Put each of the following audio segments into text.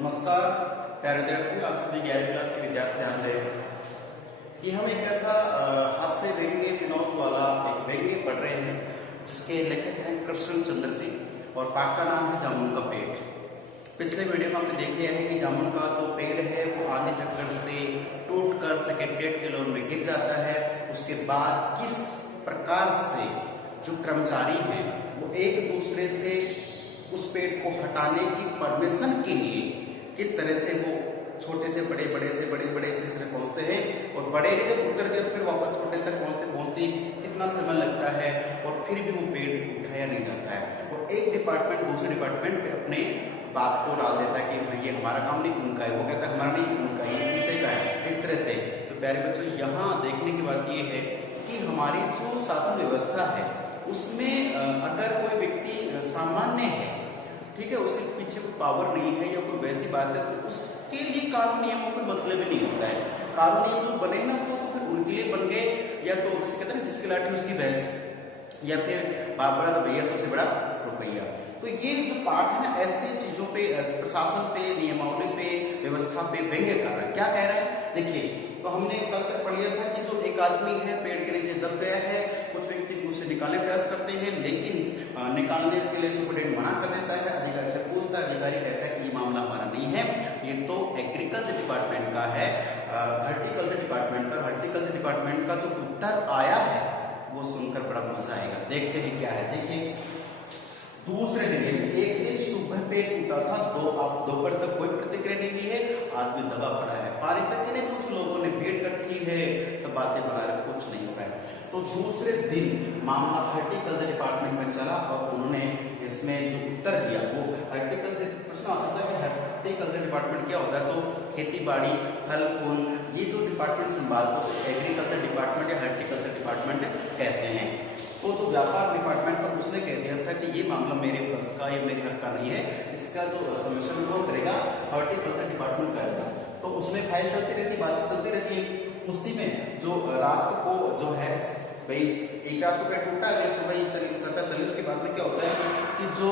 नमस्कार प्यारे विद्यार्थी, आप सभी 11वीं क्लास के विद्यार्थी ध्यान दें कि हम एक ऐसा हास्य व्यंग्य विनोद वाला एक व्यंग्य पढ़ रहे हैं जिसके लेखक हैं कृष्ण चंद्र जी और पाठ का नाम है जामुन का पेड़। पिछले वीडियो में हमने देख लिया है कि जामुन का जो पेड़ है वो आंधी चक्कर से टूटकर सेक्रेटेरिएट के लोन में गिर जाता है। उसके बाद किस प्रकार से जो कर्मचारी हैं वो एक दूसरे से उस पेड़ को हटाने की परमिशन के लिए किस तरह से वो छोटे से बड़े, बड़े से बड़े, बड़े स्टेज में पहुंचते हैं और बड़े ने जब उतर गए तो फिर वापस छोटे तक पहुंचते कितना समय लगता है और फिर भी वो पेड़ उठाया नहीं जाता है। और एक डिपार्टमेंट दूसरे डिपार्टमेंट पे अपने बात को डाल देता है कि ये हमारा काम नहीं, उनका है। वो कहता है हमारा नहीं, उनका ही, इसे का है, इस तरह से। तो प्यारे बच्चों, यहाँ देखने की बात ये है कि हमारी जो शासन व्यवस्था है उसमें अगर कोई व्यक्ति सामान्य है, ठीक है, उसके पीछे कोई पावर नहीं है या कोई वैसी बात है, तो उसके लिए कानून नियमों को मतलब ही नहीं होता है। कानून नियम जो बने ना वो तो फिर उनके लिए बन गए, या तो जैसे कहते हैं जिसकी लाठी उसकी भैंस, या फिर बाबरा तो भैया सबसे बड़ा रुपया। तो ये जो पाठ है ना ऐसी चीजों पे, प्रशासन पे, नियमावली पे, व्यवस्था पे व्यंग्य कर रहा है। क्या कह रहा है देखिए, तो हमने कल तक पढ़ लिया था कि जो एक आदमी है पेड़ के नीचे दब गया है, कुछ व्यक्ति उसे निकालने प्रयास करते हैं लेकिन निकालने के लिए सुपरिटेंडेंट मना कर देता है। अधिकारी से पूछता है, अधिकारी कहता है कि ये मामला हमारा नहीं है, ये तो एग्रीकल्चर डिपार्टमेंट का है, हॉर्टिकल्चर डिपार्टमेंट का। हॉर्टिकल्चर डिपार्टमेंट का जो उत्तर आया है वो सुनकर बड़ा मजा आएगा। देखते हैं क्या है। देखिए, दूसरे दिन एक दिन सुबह पेट टूटा था, दोपहर तक कोई प्रतिक्रिया नहीं दी है, आदमी दबा पड़ा है, पानी तक के नहीं, कुछ लोगों ने भीड़ इकट्ठी है, सब बातें बना रहे, कुछ नहीं हो रहा है। तो दूसरे दिन मामला हॉर्टिकल्चर डिपार्टमेंट में चला और उन्होंने इसमें जो उत्तर दिया वो हॉर्टिकल्चर, प्रश्न आ सकता है कि हॉर्टिकल्चर डिपार्टमेंट क्या होता है, तो खेती बाड़ी, फल फूल, ये जो डिपार्टमेंट संभालते हैं उसे एग्रीकल्चर डिपार्टमेंट या हॉर्टिकल्चर डिपार्टमेंट कहते हैं। तो जो व्यापार डिपार्टमेंट था उसने कह दिया था कि ये मामला मेरे बस का, ये मेरे हक का नहीं है, इसका जो सॉल्यूशन वो करेगा हॉर्टिकल्चर डिपार्टमेंट करेगा। तो उसमें फाइल चलती रहती, बातचीत चलती रहती है। उसी में जो रात को जो है भाई एक रात को पेट टूटा, अगले सुबह चर्चा चली। उसके बाद में क्या होता है कि जो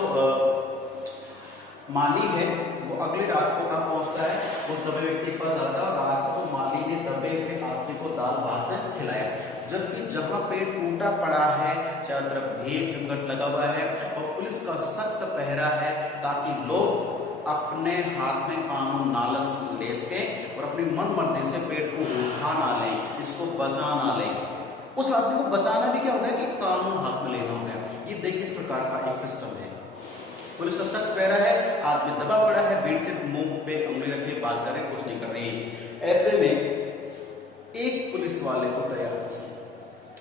माली है वो अगली रात को कहाँ पहुंचता है, उस दबे व्यक्ति के पास जाता है और रात को माली ने दबे हुए आदमी को दाल भात में खिलाया। जबकि जहां पेट टूटा पड़ा है चारों तरफ भीड़ जमघट लगा हुआ है और पुलिस का सख्त पहरा है ताकि लोग अपने हाथ में कानून नालस ले सके और अपनी मन मर्जी से पेट को उठा ना ले, इसको बचा ना ले। उस आदमी को बचाना भी क्या होगा कि कानून हाथ में लेना होगा। ये देखिए इस प्रकार का एक सिस्टम है। पुलिस का सख्त पहरा है, आदमी दबा पड़ा है, भीड़ से मुंह पे उंगली रखे बात कर रहे, कुछ नहीं कर रही। ऐसे में एक पुलिस वाले को दया आती है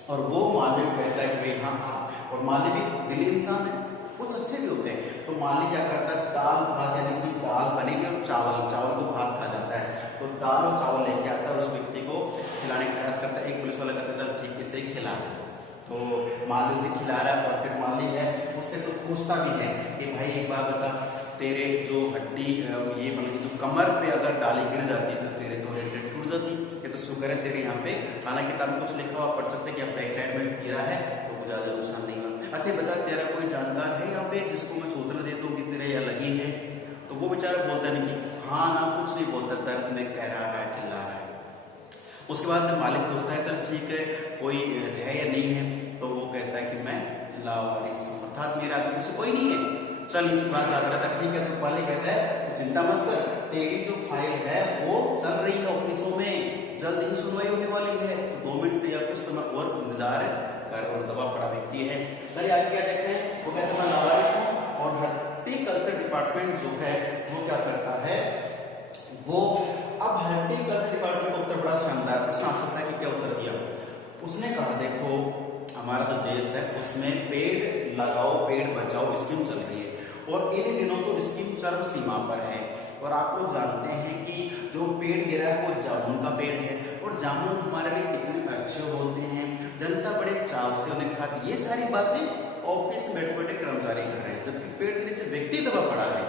और वो माली को कहता है कि भाई हाँ आप, और माली भी दिली इंसान है, कुछ अच्छे भी होते हैं। तो माली क्या करता है, दाल भात यानी कि दाल बनी हुई और चावल को भात खा जाता है। तो दाल और चावल लेके आता है और उस व्यक्ति को खिलाने का प्रयास करता है। एक पुलिस वाला कहता है चल ठीक, इसे खिला दे। तो माली उसे खिला रहा है और फिर माली है उससे तो पूछता भी है कि भाई एक बात बता, तेरे जो हड्डी ये बल्कि जो कमर पे अगर डाली गिर जाती तो तेरे तो हड्डी टूट जाती, ये तो शुक्र है तेरे यहाँ पे, हालांकि किताब में कुछ लिखा हुआ पढ़ सकते कि आपका एक्साइटमेंट गिरा है तो कुछ ज्यादा नुकसान नहीं हुआ। अच्छा बता, तेरा कोई जानकार है यहाँ पे जिसको मैं सूचना दे दूँ कि तेरे यहाँ लगी है? तो वो बेचारा बोलता नहीं कि हाँ ना, कुछ नहीं बोलता, दर्द में कह रहा है, चिल्ला रहा है। उसके बाद में मालिक पूछता है चल ठीक है कोई है या नहीं है, तो वो कहता है कि मैं लावारिस हूं, अर्थात मेरा आगे पीछे कोई नहीं है। चल इस बात करता है, ठीक है। तो मालिक कहता है चिंता मत कर, तेरी जो फाइल है वो चल रही है ऑफिसों में, जल्द ही सुनवाई होने वाली है, तो 2 मिनट या कुछ समय और इंतजार कर। और दबा पड़ा व्यक्ति है। चलिए आगे क्या देखते हैं। वो कहता है मैं लावारिस हूँ। और हॉर्टिकल्चर डिपार्टमेंट जो है वो क्या करता है, वो अब हॉर्टिकल्चर डिपार्टमेंट का उत्तर बड़ा शानदार, प्रश्न आ सकता है कि क्या उत्तर दिया। उसने कहा देखो हमारा जो देश है उसमें पेड़ लगाओ पेड़ बचाओ स्कीम चल रही है और इन दिनों तो स्कीम चरम सीमा पर है। और आप लोग जानते हैं कि जो पेड़ गिरा है वो जामुन का पेड़ है और जामुन हमारे लिए कितने अच्छे होते हैं, जनता बड़े चाव से उन्हें खाती। ये सारी बातें ऑफिस में बैठे बैठे कर्मचारी कर रहे हैं, जबकि पेड़ के नीचे व्यक्ति दबा पड़ा है।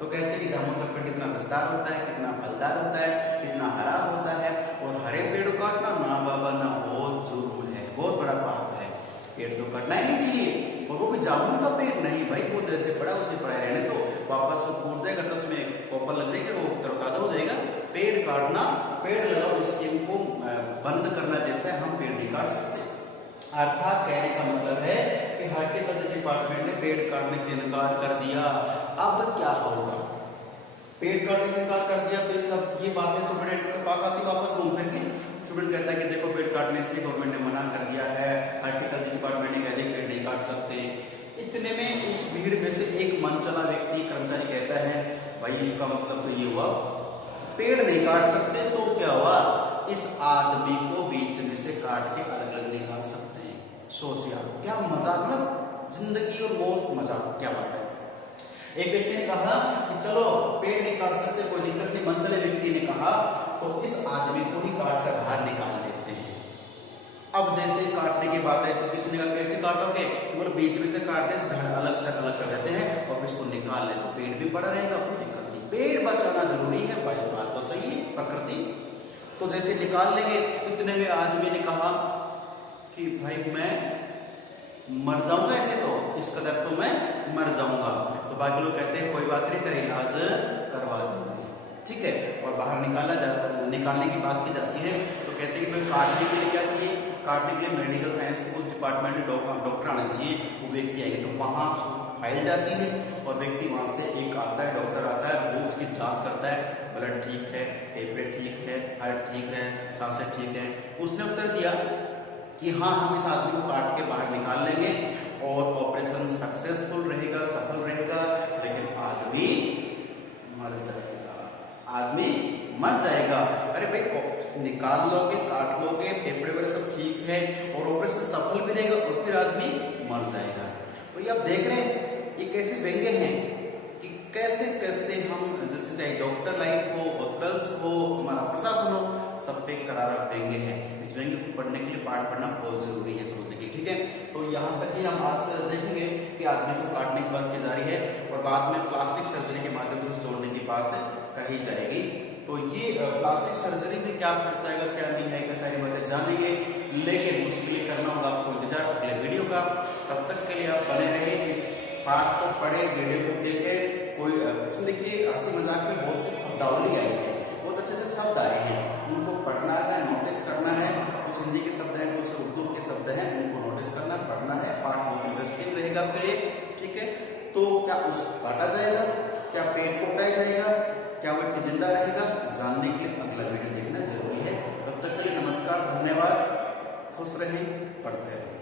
तो कहते हैं कि जामुन का पेड़ कितना रसदार होता है, कितना फलदार होता है, कितना हरा होता है, और हरे पेड़ को काटना ना बाबा ना बहुत जुर्म है, बहुत बड़ा पाप है, पेड़ तो कटना ही नहीं चाहिए। और वो भी जामुन का पेड़ नहीं भाई, वो जैसे पड़ा उसे पड़ा रहने दो, वापस टूट जाएगा तो उसमें प्रॉपर लग जाएगा, वो तरोताजा हो जाएगा। पेड़ काटना, पेड़ लगाओ स्कीम को बंद करना जैसा हम पेड़ नहीं काट सकते। अर्थात कहने का मतलब है कि हॉर्टिकल्चर डिपार्टमेंट ने पेड़ काटने से इनकार कर दिया। अब क्या होगा? पेड़ काटने से इनकार कर दिया तो ये बातें स्टूडेंट के पास आती वापस घूम फिर के। स्टूडेंट कहता है कि देखो पेड़ काटने से गवर्नमेंट ने मना कर दिया है, हॉर्टिकल्चर डिपार्टमेंट ने कह दिया पेड़ नहीं काट सकते। इतने में उस भीड़ में से एक मनचला व्यक्ति कर्मचारी कहता है भाई इसका मतलब तो ये हुआ पेड़ नहीं काट सकते, तो क्या हुआ, इस आदमी को बीच में से काट के अलग अलग निकाल सकते हैं। सोचिए आप, क्या मजाक, मतलब जिंदगी और मौत मजाक, क्या बात है। एक व्यक्ति ने कहा कि चलो पेड़ नहीं काट सकते, कोई दिक्कत नहीं। मनचले व्यक्ति ने कहा तो इस आदमी को ही काट कर बाहर निकाल देते हैं। अब जैसे काटने की बात है तो किसी ने कहा कैसे काटोगे, तो बीच में से काट दे, धड़ अलग से अलग कर देते हैं और इसको निकाल ले तो पेड़ भी पड़ा रहेगा, कोई दिक्कत नहीं। पेड़ बचाना जरूरी है भाई, बात तो सही है, प्रकृति तो जैसे निकाल लेंगे। इतने में आदमी ने कहा कि भाई मैं मर जाऊंगा, ऐसे तो इस कदर तो मैं मर जाऊंगा। तो बाकी लोग कहते हैं कोई बात नहीं, तेरा इलाज करवा देंगे, ठीक है। और बाहर निकाला जाता है, निकालने की बात की जाती है तो कहते हैं कि भाई काटने के लिए क्या चाहिए, काटने के लिए मेडिकल साइंस के उस डिपार्टमेंट में डॉक्टर आना चाहिए। वो व्यक्ति आएंगे तो वहाँ फाइल जाती है और व्यक्ति वहाँ से एक आता है, डॉक्टर आता है, वो उसकी जांच करता है, ब्लड ठीक है, फेफड़े ठीक है, हार्ट ठीक है, सांसें ठीक है। उसने उत्तर दिया कि हाँ हम इस आदमी को काट के बाहर निकाल लेंगे और ऑपरेशन सक्सेसफुल रहेगा, सफल रहेगा, लेकिन आदमी मर जाएगा, आदमी मर जाएगा। अरे भाई निकाल लोगे, काट लोगे, फेफड़े वगैरह सब ठीक है और ऑपरेशन सफल भी रहेगा और फिर आदमी मर जाएगा। तो ये आप देख रहे हैं ये कैसे व्यंग्य हैं कि कैसे कैसे हम, जैसे चाहे डॉक्टर लाइन हो, हॉस्पिटल्स हो, हमारा प्रशासन हो, सब पे करारा व्यंग्य है। इस व्यंग्य को पढ़ने के लिए पाठ पढ़ना बहुत जरूरी है समझने के लिए, ठीक है। तो यहाँ तक ही हम आज देखेंगे कि आदमी को काटने की बात की जा रही है और बाद में प्लास्टिक सर्जरी के माध्यम से जोड़ने की बात कही जाएगी। तो ये प्लास्टिक सर्जरी में क्या खर्च आएगा, क्या नहीं आएगा, सारी बातें जानेंगे, लेकिन उसके लिए करना होगा आपको इंतजार अगले वीडियो का। तब तक के लिए आप बने रहे, इस पाठ को पढ़े, वीडियो को देखे। कोई इसमें देखिए हंसी मजाक में बहुत सी शब्दावली आई है, बहुत अच्छे से शब्द आए हैं, उनको पढ़ना है, नोटिस करना है। कुछ हिंदी के शब्द हैं, कुछ उर्दू के शब्द हैं, उनको नोटिस करना, पढ़ना है। पाठ बहुत इंटरेस्टिंग रहेगा आपके लिए, ठीक है। तो क्या उसको काटा जाएगा, क्या पेड़ को उठाया जाएगा, क्या व्यक्ति जिंदा रहेगा, जानने के लिए अगला वीडियो देखना जरूरी है। तब तक के लिए नमस्कार, धन्यवाद, खुश रहें, पढ़ते रहें।